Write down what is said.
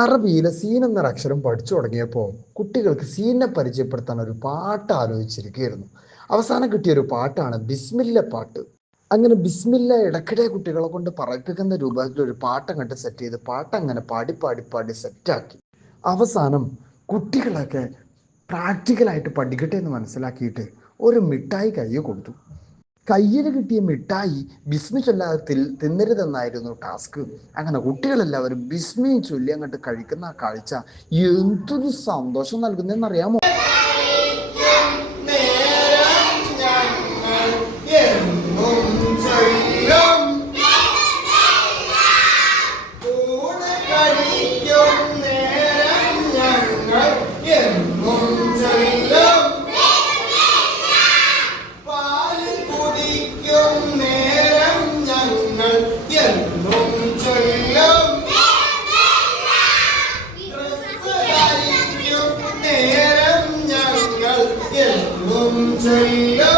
അറബിയിലെ scene എന്നൊരു അക്ഷരം പഠിച്ചു തുടങ്ങിയപ്പോൾ കുട്ടികൾക്ക് സീനിനെ പരിചയപ്പെടുത്താൻ ഒരു പാട്ട് ആലോചിച്ചിരിക്കുകയായിരുന്നു. അവസാനം കിട്ടിയ ഒരു പാട്ടാണ് ബിസ്മില്ല പാട്ട്. അങ്ങനെ ബിസ്മില്ല ഇടയ്ക്കിടെ കുട്ടികളെ കൊണ്ട് പറയിപ്പിക്കുന്ന രൂപത്തിൽ ഒരു പാട്ടങ്ങോട്ട് സെറ്റ് ചെയ്ത് പാട്ടങ്ങനെ പാടി പാടി പാടി സെറ്റാക്കി. അവസാനം കുട്ടികളൊക്കെ പ്രാക്ടിക്കലായിട്ട് പഠിക്കട്ടെ എന്ന് മനസ്സിലാക്കിയിട്ട് ഒരു മിഠായി കയ്യിൽ കൊടുത്തു. കയ്യിൽ കിട്ടിയ മിഠായി ബിസ്മി ചൊല്ലാതെ തിന്നരുതെന്നായിരുന്നു ടാസ്ക്. അങ്ങനെ കുട്ടികളെല്ലാവരും ബിസ്മി ചൊല്ലി അങ്ങോട്ട് കഴിക്കുന്ന ആ കാഴ്ച എന്തൊരു സന്തോഷം നൽകുന്നതെന്നറിയാമോ? Say